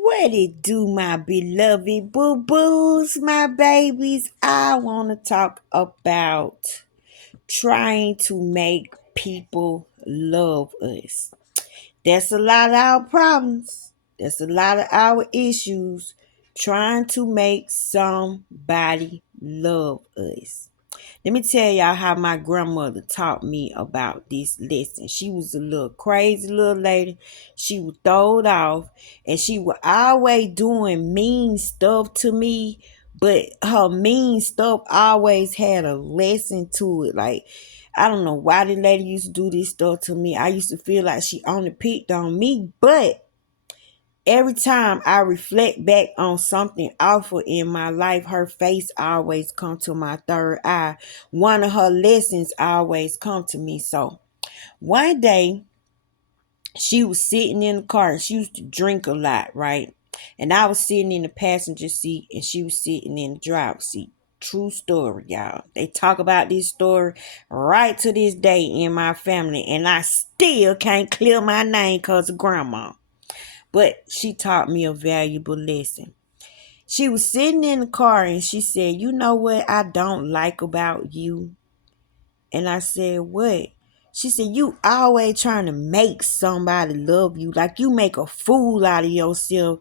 What it do, my beloved boo boos, my babies? I want to talk about trying to make people love us. That's a lot of our problems. That's a lot of our issues trying to make somebody love us. Let me tell y'all how my grandmother taught me about this lesson. She was a little crazy little lady. She was throwed off and she was always doing mean stuff to me. But her mean stuff always had a lesson to it. Like, I don't know why the lady used to do this stuff to me. I used to feel like she only picked on me. But every time I reflect back on something awful in my life, her face always come to my third eye. One of her lessons always come to me. So one day she was sitting in the car and she used to drink a lot, right? And I was sitting in the passenger seat and she was sitting in the driver's seat. True story, y'all. They talk about this story right to this day in my family, and I still can't clear my name because of grandma. But she taught me a valuable lesson. She was sitting in the car and she said, "You know what I don't like about you?" And I said, "What?" She said, "You always trying to make somebody love you. Like you make a fool out of yourself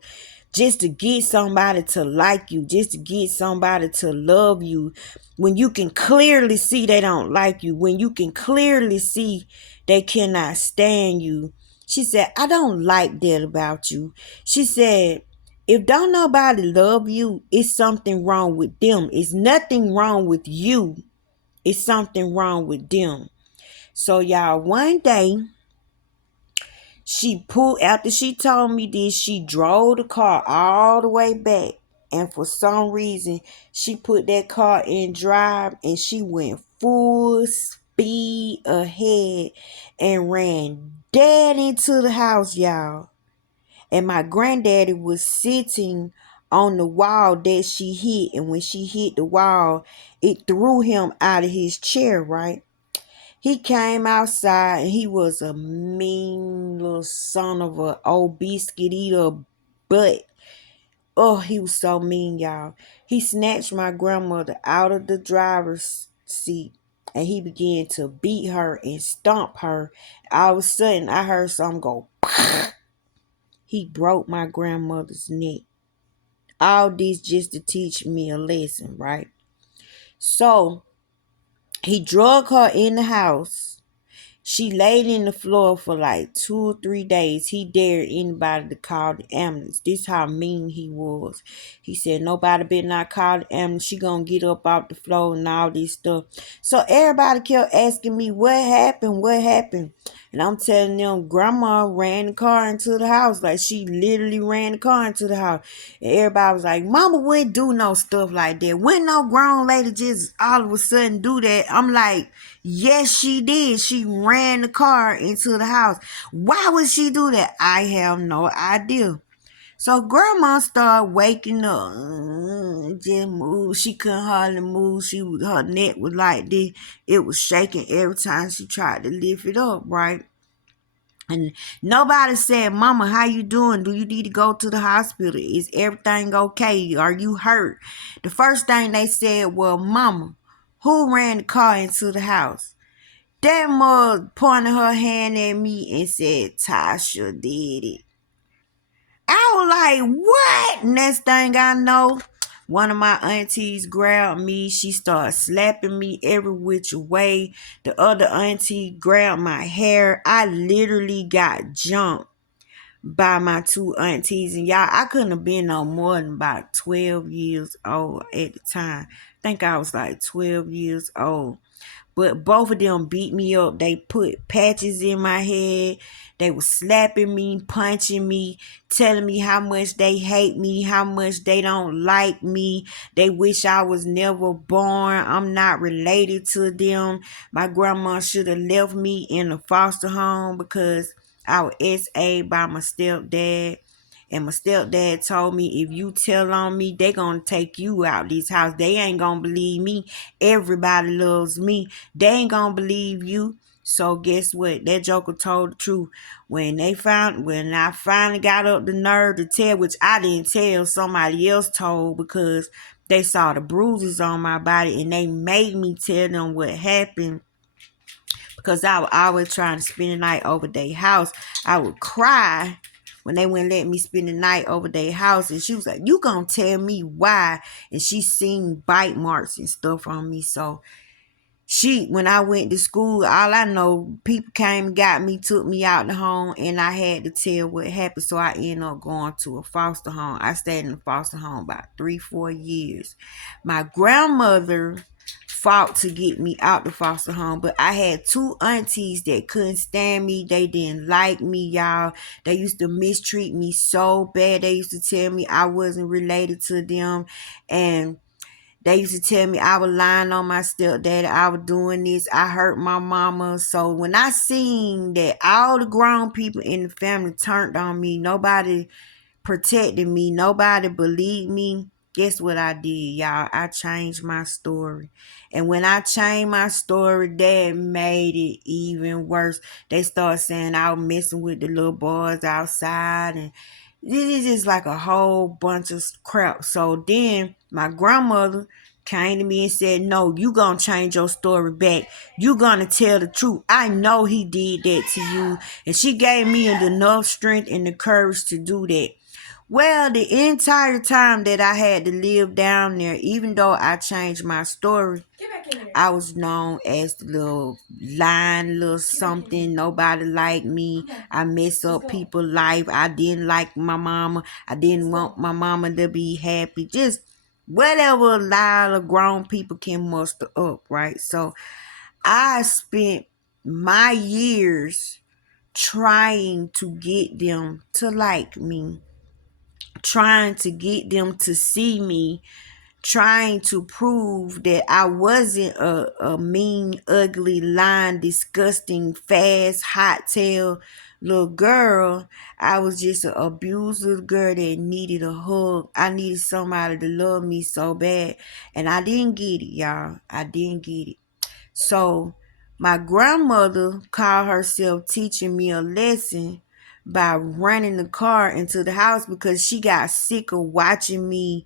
just to get somebody to like you, just to get somebody to love you. When you can clearly see they don't like you, when you can clearly see they cannot stand you." She said, "I don't like that about you." She said, "If don't nobody love you, it's something wrong with them. It's nothing wrong with you. It's something wrong with them." So y'all, one day she pulled after she told me this, she drove the car all the way back. And for some reason, she put that car in drive and she went full speed ahead and ran dead into the house, y'all. And my granddaddy was sitting on the wall that she hit. And when she hit the wall, it threw him out of his chair, right? He came outside and he was a mean little son of a old biscuit eater, but oh, he was so mean, y'all. He snatched my grandmother out of the driver's seat and he began to beat her and stomp her. All of a sudden, I heard something go. He broke my grandmother's neck. All this just to teach me a lesson, right? So he drug her in the house. She laid in the floor for like 2 or 3 days. He dared anybody to call the ambulance. This how mean he was. He said nobody better not call the ambulance. She gonna get up off the floor and all this stuff. So everybody kept asking me what happened, what happened. And I'm telling them grandma ran the car into the house. Like she literally ran the car into the house. And everybody was like, "Mama wouldn't do no stuff like that. Wouldn't no grown lady just all of a sudden do that?" I'm like, "Yes, she did. She ran the car into the house. Why would she do that? I have no idea." So grandma started waking up. Just move. She couldn't hardly move. Her neck was like this. It was shaking every time she tried to lift it up, right? And nobody said, "Mama, how you doing? Do you need to go to the hospital? Is everything okay? Are you hurt?" The first thing they said, "Well, Mama, who ran the car into the house?" That mother pointed her hand at me and said, "Tasha did it." I was like, "What?" Next thing I know, one of my aunties grabbed me. She started slapping me every which way. The other auntie grabbed my hair. I literally got jumped by my two aunties. And y'all, I couldn't have been no more than about 12 years old at the time. I think I was like 12 years old. But both of them beat me up. They put patches in my head. They were slapping me, punching me, telling me how much they hate me, how much they don't like me. They wish I was never born. I'm not related to them. My grandma should have left me in a foster home because I was SA by my stepdad. And my stepdad told me, "If you tell on me, they gonna take you out this house. They ain't gonna believe me. Everybody loves me. They ain't gonna believe you." So guess what? That joker told the truth. When I finally got up the nerve to tell, which I didn't tell, somebody else told because they saw the bruises on my body and they made me tell them what happened because I was always trying to spend the night over their house. I would cry when they wouldn't let me spend the night over their house. And she was like, "You gonna tell me why?" And she seen bite marks and stuff on me. So when I went to school, all I know, people came and got me, took me out the home, and I had to tell what happened. So I ended up going to a foster home. I stayed in a foster home about 3-4 years. My grandmother fought to get me out the foster home, but I had two aunties that couldn't stand me. They didn't like me, y'all. They used to mistreat me so bad. They used to tell me I wasn't related to them, and they used to tell me I was lying on my stepdaddy. I was doing this. I hurt my mama. So when I seen that all the grown people in the family turned on me, nobody protected me, nobody believed me, guess what I did, y'all? I changed my story. And when I changed my story, that made it even worse. They started saying I was messing with the little boys outside, and this is just like a whole bunch of crap. So then my grandmother came to me and said, "No, you gonna change your story back. You gonna tell the truth. I know he did that to you." And she gave me enough strength and the courage to do that. Well, the entire time that I had to live down there, even though I changed my story, I was known as the little lying little something. Nobody liked me. I messed up people's life. I didn't like my mama. I didn't want my mama to be happy. Just whatever lie of grown people can muster up, right? So I spent my years trying to get them to like me, trying to get them to see me, trying to prove that I wasn't a mean, ugly, lying, disgusting, fast, hot tail little girl. I was just an abusive girl that needed a hug. I needed somebody to love me so bad. And I didn't get it, y'all. I didn't get it. So my grandmother called herself teaching me a lesson by running the car into the house because she got sick of watching me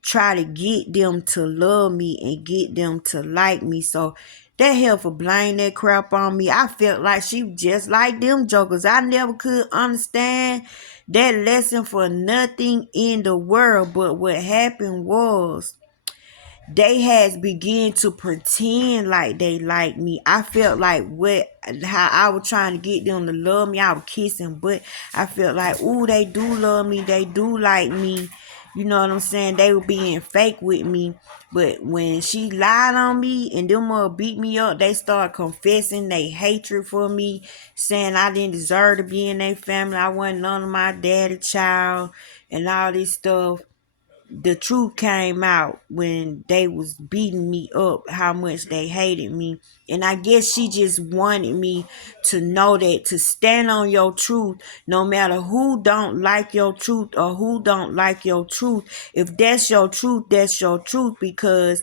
try to get them to love me and get them to like me. So that heifer blamed that crap on me. I felt like she just like them jokers. I never could understand that lesson for nothing in the world. But what happened was they has begun to pretend like they like me. I felt like how I was trying to get them to love me. I was kissing, but I felt like, ooh, they do love me. They do like me. You know what I'm saying? They were being fake with me. But when she lied on me and them beat me up, they started confessing they hatred for me, saying I didn't deserve to be in their family. I wasn't none of my daddy child and all this stuff. The truth came out when they was beating me up, how much they hated me. And I guess she just wanted me to know that, to stand on your truth, no matter who don't like your truth or who don't like your truth. If that's your truth, that's your truth. Because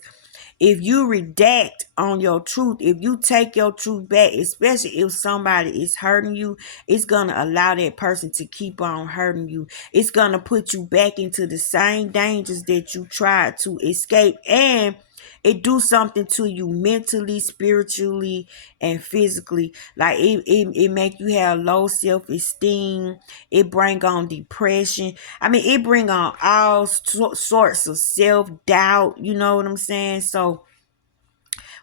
if you redact on your truth, if you take your truth back, especially if somebody is hurting you, it's going to allow that person to keep on hurting you. It's going to put you back into the same dangers that you tried to escape, and it do something to you mentally, spiritually, and physically. Like it make you have low self-esteem. It bring on depression. I mean, it bring on all sorts of self-doubt. You know what I'm saying? So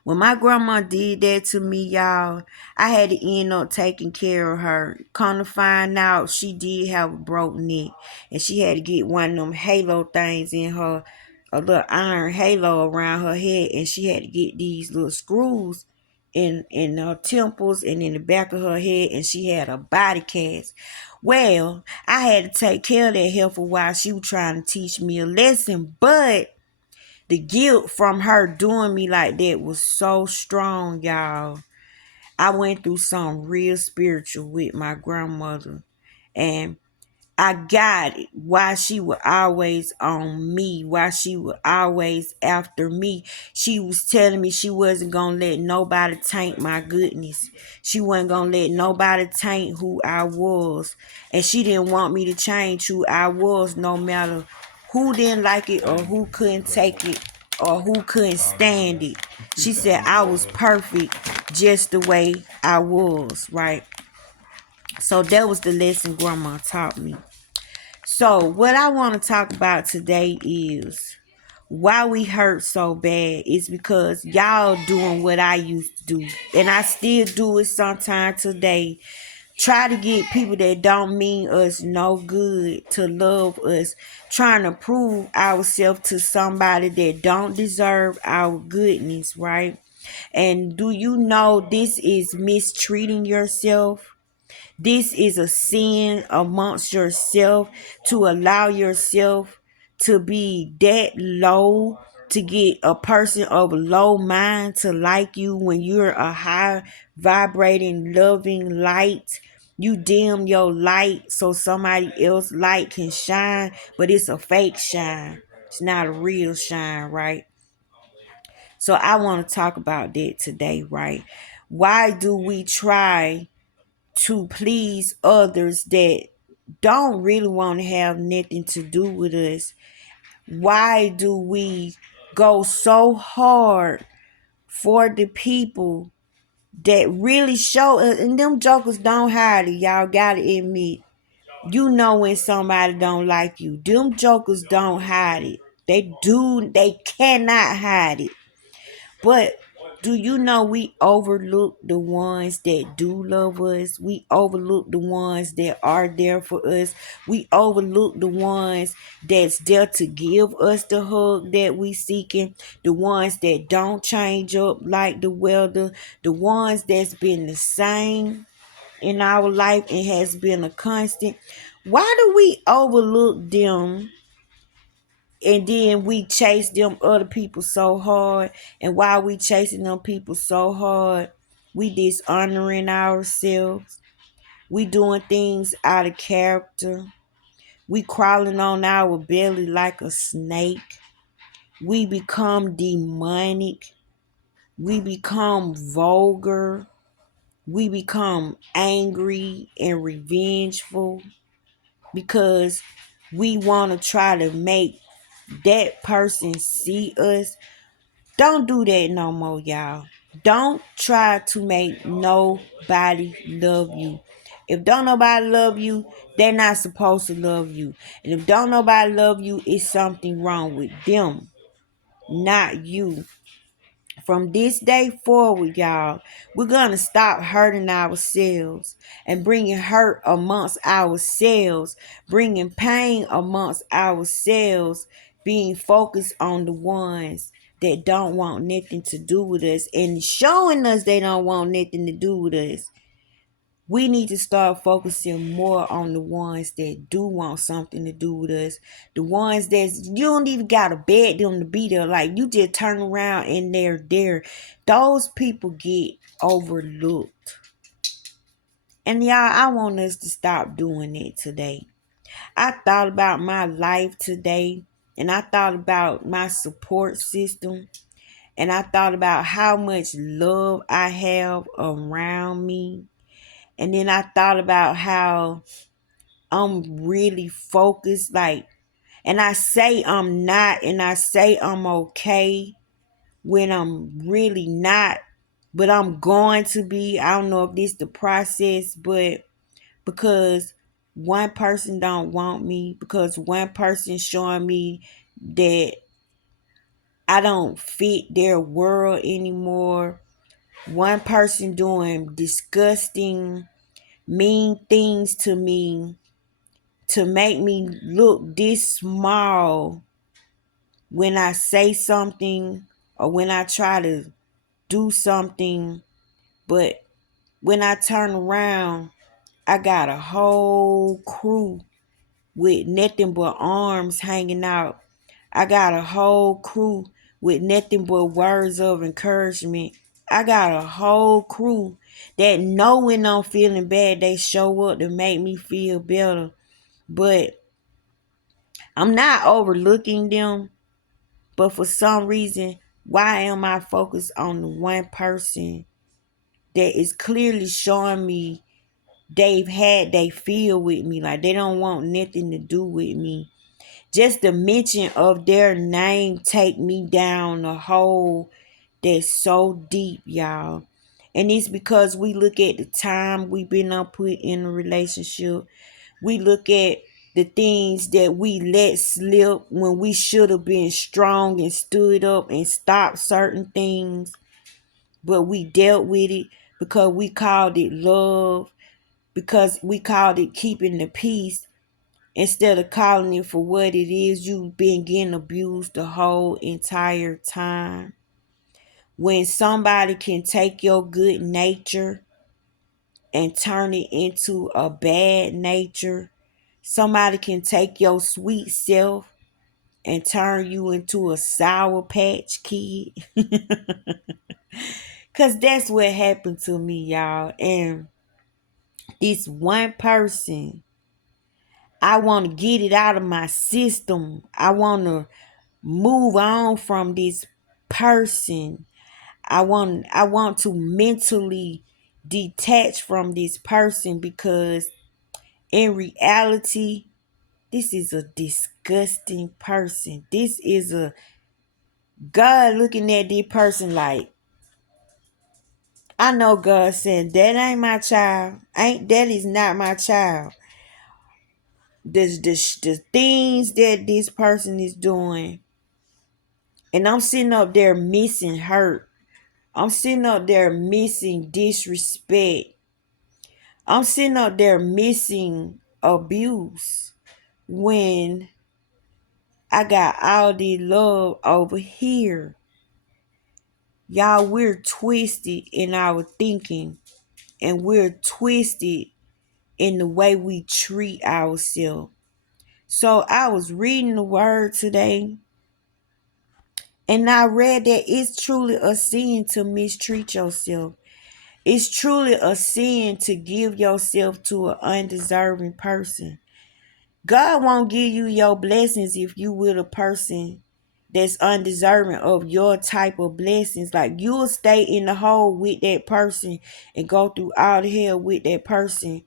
when my grandma did that to me, y'all, I had to end up taking care of her. Come to find out, she did have a broken neck, and she had to get one of them halo things in her, a little iron halo around her head, and she had to get these little screws in her temples and in the back of her head, and she had a body cast. Well, I had to take care of that heifer while she was trying to teach me a lesson, but the guilt from her doing me like that was so strong, y'all. I went through something real spiritual with my grandmother. And I got it. Why she was always on me. Why she was always after me. She was telling me she wasn't going to let nobody taint my goodness. She wasn't going to let nobody taint who I was. And she didn't want me to change who I was, no matter who didn't like it or who couldn't take it or who couldn't stand it. She said I was perfect just the way I was, right? So that was the lesson grandma taught me. So, what I want to talk about today is why we hurt so bad is because y'all doing what I used to do. And I still do it sometime today. Try to get people that don't mean us no good to love us. Trying to prove ourselves to somebody that don't deserve our goodness, right? And do you know this is mistreating yourself? This is a sin amongst yourself to allow yourself to be that low, to get a person of low mind to like you when you're a high vibrating, loving light. You dim your light so somebody else's light can shine, but it's a fake shine. It's not a real shine, right? So I want to talk about that today, right? Why do we try to please others that don't really want to have nothing to do with us? Why do we go so hard for the people that really show us? And them jokers don't hide it, y'all gotta admit. You know when somebody don't like you. Them jokers don't hide it. They cannot hide it. But do you know we overlook the ones that do love us? We overlook the ones that are there for us. We overlook the ones that's there to give us the hug that we seeking. The ones that don't change up like the weather. The ones that's been the same in our life and has been a constant. Why do we overlook them and then we chase them other people so hard? And while we chasing them people so hard, we dishonoring ourselves. We doing things out of character. We crawling on our belly like a snake. We become demonic. We become vulgar. We become angry and revengeful because we want to try to make that person see us. Don't do that no more, y'all. Don't try to make nobody love you. If don't nobody love you, they're not supposed to love you. And if don't nobody love you, it's something wrong with them, not you. From this day forward, y'all, we're going to stop hurting ourselves and bringing hurt amongst ourselves, bringing pain amongst ourselves, being focused on the ones that don't want nothing to do with us and showing us they don't want nothing to do with us. We need to start focusing more on the ones that do want something to do with us. The ones that you don't even gotta beg them to be there. Like you just turn around and they're there. Those people get overlooked. And y'all, I want us to stop doing it today. I thought about my life today and I thought about my support system and I thought about how much love I have around me. And then I thought about how I'm really focused, like, and I say I'm not, and I say I'm okay when I'm really not, but I'm going to be. I don't know if this the process, but because one person don't want me, because one person showing me that I don't fit their world anymore, one person doing disgusting, mean things to me to make me look this small when I say something or when I try to do something. But when I turn around, I got a whole crew with nothing but arms hanging out. I got a whole crew with nothing but words of encouragement. I got a whole crew that know when I'm feeling bad, they show up to make me feel better. But I'm not overlooking them. But for some reason, why am I focused on the one person that is clearly showing me they've had they feel with me? Like they don't want nothing to do with me. Just the mention of their name take me down a hole that's so deep, y'all. And it's because we look at the time we've been put in a relationship. We look at the things that we let slip when we should have been strong and stood up and stopped certain things. But we dealt with it because we called it love, because we called it keeping the peace. Instead of calling it for what it is, you've been getting abused the whole entire time. When somebody can take your good nature and turn it into a bad nature, somebody can take your sweet self and turn you into a sour patch kid. Cause that's what happened to me, y'all. And this one person, I want to get it out of my system. I want to move on from this person. I want to mentally detach from this person because in reality, this is a disgusting person. This is a God looking at this person like, I know God saying that ain't my child. Ain't that is not my child. The things that this person is doing, and I'm sitting up there missing hurt. I'm sitting up there missing disrespect. I'm sitting up there missing abuse when I got all the love over here. Y'all, we're twisted in our thinking and we're twisted in the way we treat ourselves. So I was reading the word today and I read that it's truly a sin to mistreat yourself. It's truly a sin to give yourself to an undeserving person. God won't give you your blessings if you with a person that's undeserving of your type of blessings. Like you'll stay in the hole with that person and go through all the hell with that person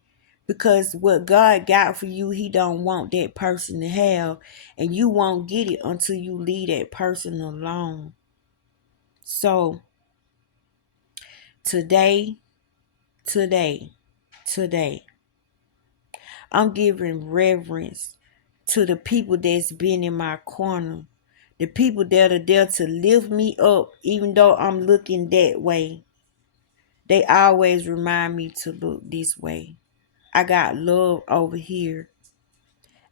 because what God got for you, he don't want that person to have, and you won't get it until you leave that person alone. So today, today, today, I'm giving reverence to the people that's been in my corner. The people that are there to lift me up even though I'm looking that way. They always remind me to look this way. I got love over here.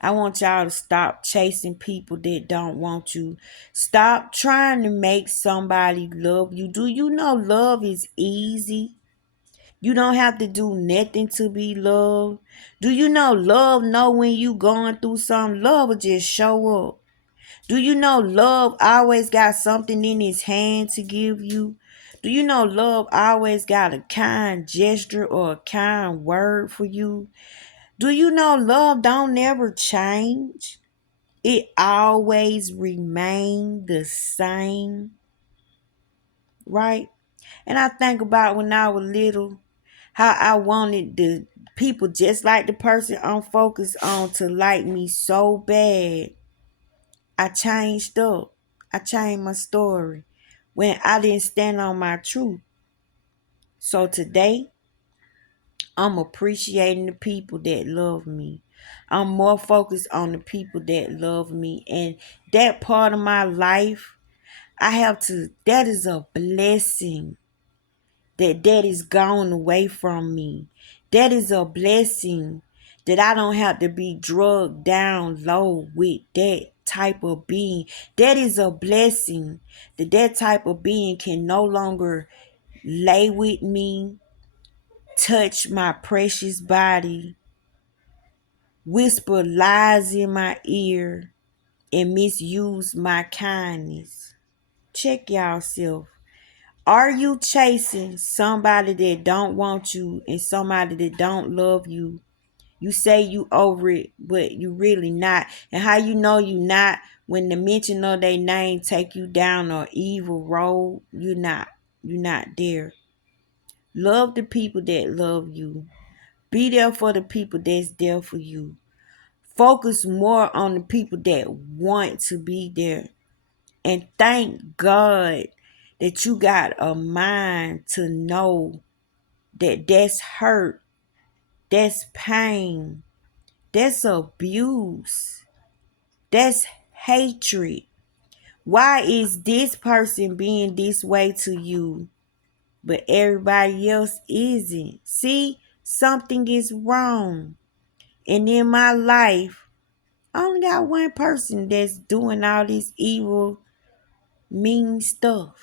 I want y'all to stop chasing people that don't want you. Stop trying to make somebody love you. Do you know love is easy? You don't have to do nothing to be loved. Do you know love know when you going through something? Love will just show up. Do you know love always got something in his hand to give you? Do you know love always got a kind gesture or a kind word for you? Do you know love don't never change? It always remain the same, right? And I think about when I was little, how I wanted the people just like the person I'm focused on to like me so bad. I changed up. I changed my story when I didn't stand on my truth. So today, I'm appreciating the people that love me. I'm more focused on the people that love me. And that part of my life, that is a blessing that is gone away from me. That is a blessing that I don't have to be drugged down low with that type of being. That is a blessing that type of being can no longer lay with me, touch my precious body, whisper lies in my ear, and misuse my kindness. Check yourself. Are you chasing somebody that don't want you and somebody that don't love you? You say you over it, but you really not. And how you know you not? When the mention of their name take you down an evil road, you not. You not there. Love the people that love you. Be there for the people that's there for you. Focus more on the people that want to be there. And thank God that you got a mind to know that that's hurt, that's pain, that's abuse, that's hatred. Why is this person being this way to you, but everybody else isn't? See, something is wrong. And in my life, I only got one person that's doing all this evil, mean stuff.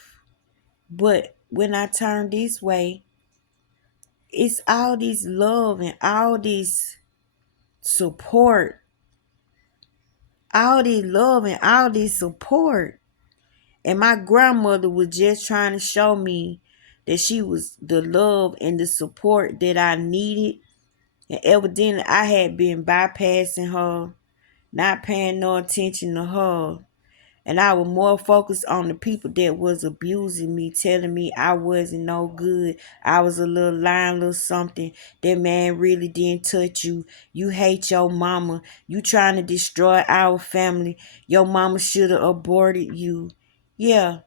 But when I turn this way, it's all this love and all this support. All this love and all this support. And my grandmother was just trying to show me that she was the love and the support that I needed. And evidently I had been bypassing her, not paying no attention to her. And I was more focused on the people that was abusing me, telling me I wasn't no good. I was a little lying, little something. That man really didn't touch you. You hate your mama. You trying to destroy our family. Your mama should have aborted you. Yeah,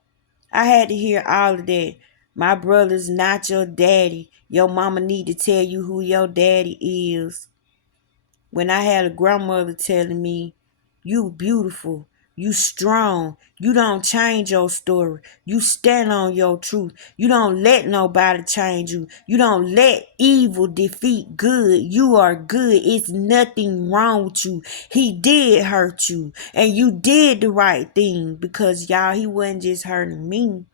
I had to hear all of that. My brother's not your daddy. Your mama need to tell you who your daddy is. When I had a grandmother telling me, you beautiful, you strong, you don't change your story, you stand on your truth, you don't let nobody change you, you don't let evil defeat good, you are good, it's nothing wrong with you. He did hurt you, and you did the right thing, because y'all, he wasn't just hurting me,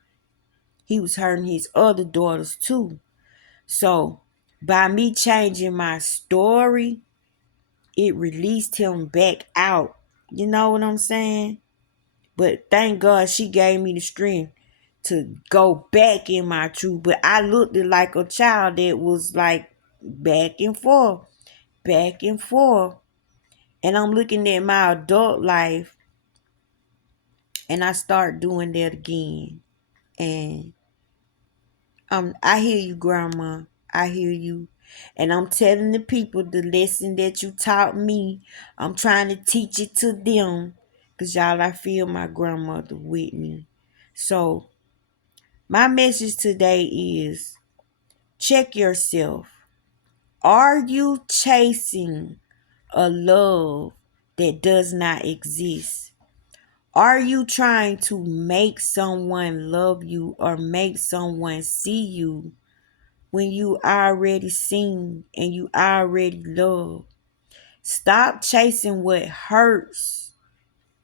he was hurting his other daughters too. So by me changing my story, it released him back out. You know what I'm saying? But thank God she gave me the strength to go back in my truth. But I looked like a child that was like back and forth, back and forth. And I'm looking at my adult life and I start doing that again. And I hear you, Grandma. I hear you. And I'm telling the people the lesson that you taught me. I'm trying to teach it to them. Because y'all, I feel my grandmother with me. So, my message today is check yourself. Are you chasing a love that does not exist? Are you trying to make someone love you or make someone see you when you already seen and you already love? Stop chasing what hurts,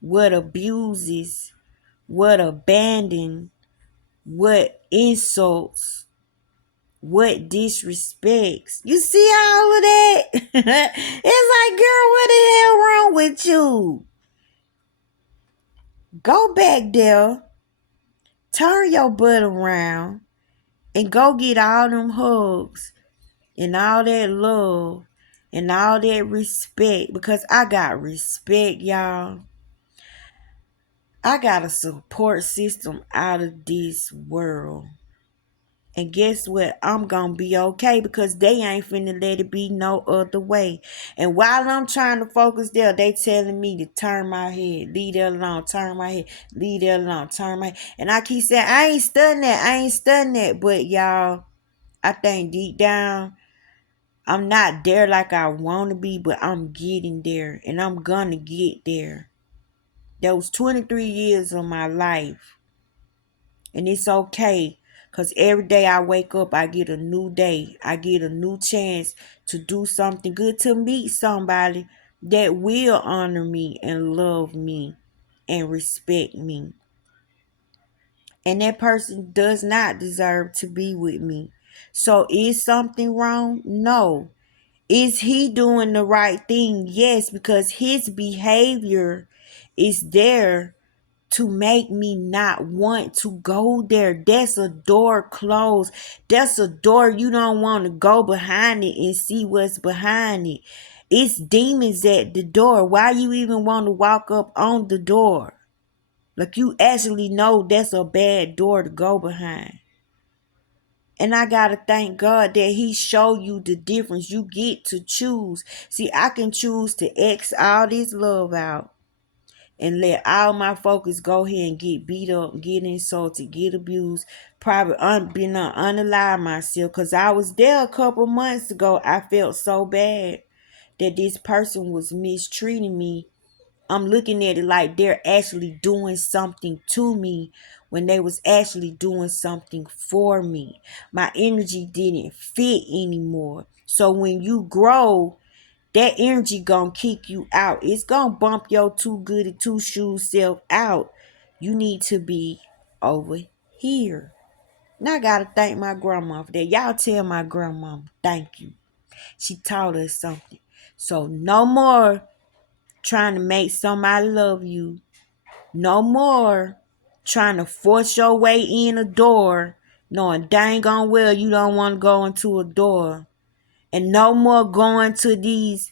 what abuses, what abandon, what insults, what disrespects. You see all of that? It's like, girl, what the hell wrong with you? Go back there, turn your butt around, and go get all them hugs and all that love and all that respect, because I got respect, y'all. I got a support system out of this world. And guess what? I'm gonna be okay, because they ain't finna let it be no other way. And while I'm trying to focus there, they telling me to turn my head, leave that alone, turn my head, leave that alone, turn my head. And I keep saying, I ain't studying that, I ain't studying that. But y'all, I think deep down, I'm not there like I want to be, but I'm getting there, and I'm gonna get there. That was 23 years of my life, and it's okay, because every day I wake up, I get a new day. I get a new chance to do something good, to meet somebody that will honor me and love me and respect me. And that person does not deserve to be with me. So is something wrong? No. Is he doing the right thing? Yes, because his behavior is there to make me not want to go there. That's a door closed. That's a door you don't want to go behind it and see what's behind it. It's demons at the door. Why you even want to walk up on the door? Like you actually know that's a bad door to go behind. And I gotta thank God that He showed you the difference. You get to choose. See, I can choose to X all this love out and let all my focus go here and get beat up, get insulted, get abused, probably unalive myself. Cause I was there a couple months ago. I felt so bad that this person was mistreating me. I'm looking at it like they're actually doing something to me when they was actually doing something for me. My energy didn't fit anymore. So when you grow, that energy gonna kick you out. It's gonna bump your too good at two shoes self out. You need to be over here. Now I gotta thank my grandma for that. Y'all tell my grandma thank you. She taught us something. So no more trying to make somebody love you. No more trying to force your way in a door, knowing dang on well you don't want to go into a door. And no more going to these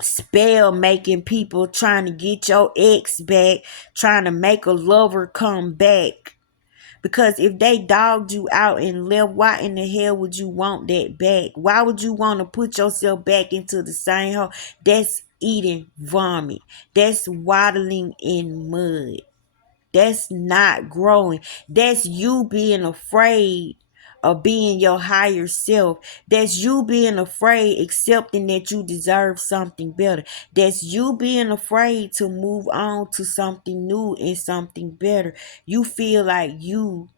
spell making people trying to get your ex back, trying to make a lover come back. Because if they dogged you out and left, why in the hell would you want that back? Why would you want to put yourself back into the same hole? That's eating vomit. That's waddling in mud. That's not growing. That's you being afraid of being your higher self. That's you being afraid, accepting that you deserve something better. That's you being afraid to move on to something new and something better. You feel like you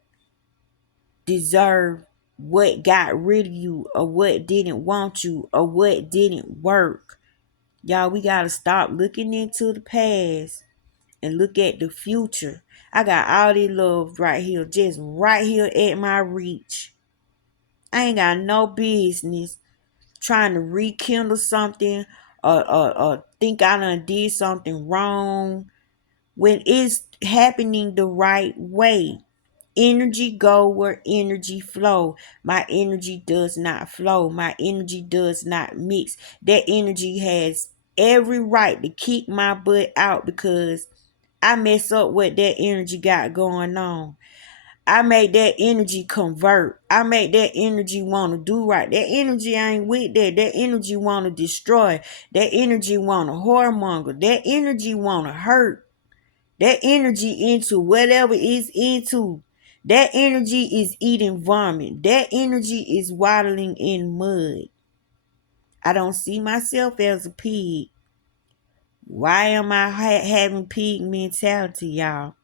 deserve what got rid of you or what didn't want you or what didn't work. Y'all, we got to stop looking into the past and look at the future. I got all this love right here, just right here at my reach. I ain't got no business trying to rekindle something or think I done did something wrong when it's happening the right way. Energy go where energy flow. My energy does not flow. My energy does not mix. That energy has every right to kick my butt out because I mess up what that energy got going on. I make that energy convert. I make that energy want to do right. That energy ain't with that. That energy want to destroy. That energy want to whoremonger. That energy want to hurt. That energy into whatever is into. That energy is eating vomit. That energy is waddling in mud. I don't see myself as a pig. Why am I having pig mentality, y'all?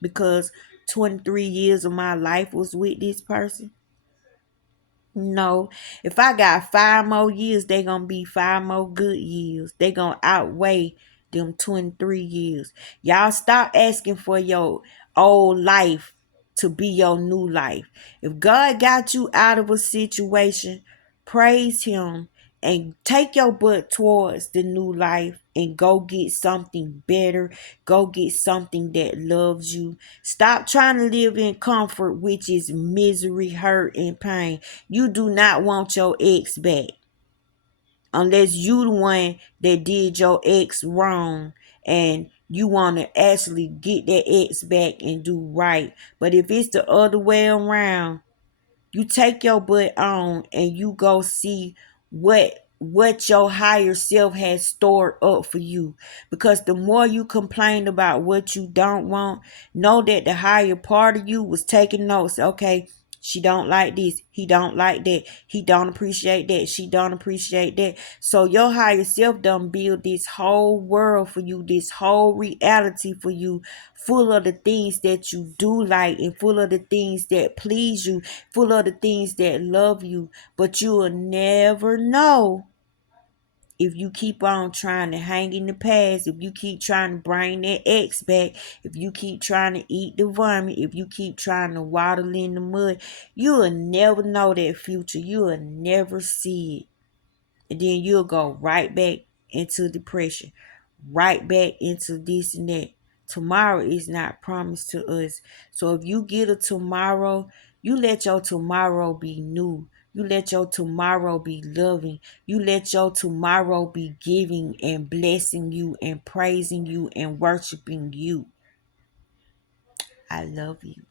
Because 23 years of my life was with this person? No. If I got 5 more years, they gonna be 5 more good years. They gonna outweigh them 23 years. Y'all stop asking for your old life to be your new life. If God got you out of a situation, praise Him and take your butt towards the new life and go get something better. Go get something that loves you. Stop trying to live in comfort, which is misery, hurt, and pain. You do not want your ex back unless you the one that did your ex wrong and you want to actually get that ex back and do right. But if it's the other way around, you take your butt on and you go see what your higher self has stored up for you. Because the more you complain about what you don't want, know that the higher part of you was taking notes. Okay, she don't like this, he don't like that, he don't appreciate that, she don't appreciate that. So your higher self done build this whole world for you, this whole reality for you, full of the things that you do like and full of the things that please you, full of the things that love you. But you will never know if you keep on trying to hang in the past, if you keep trying to bring that ex back, if you keep trying to eat the vomit, if you keep trying to waddle in the mud, you will never know that future. You will never see it. And then you'll go right back into depression, right back into this and that. Tomorrow is not promised to us. So if you get a tomorrow, you let your tomorrow be new. You let your tomorrow be loving. You let your tomorrow be giving and blessing you and praising you and worshiping you. I love you.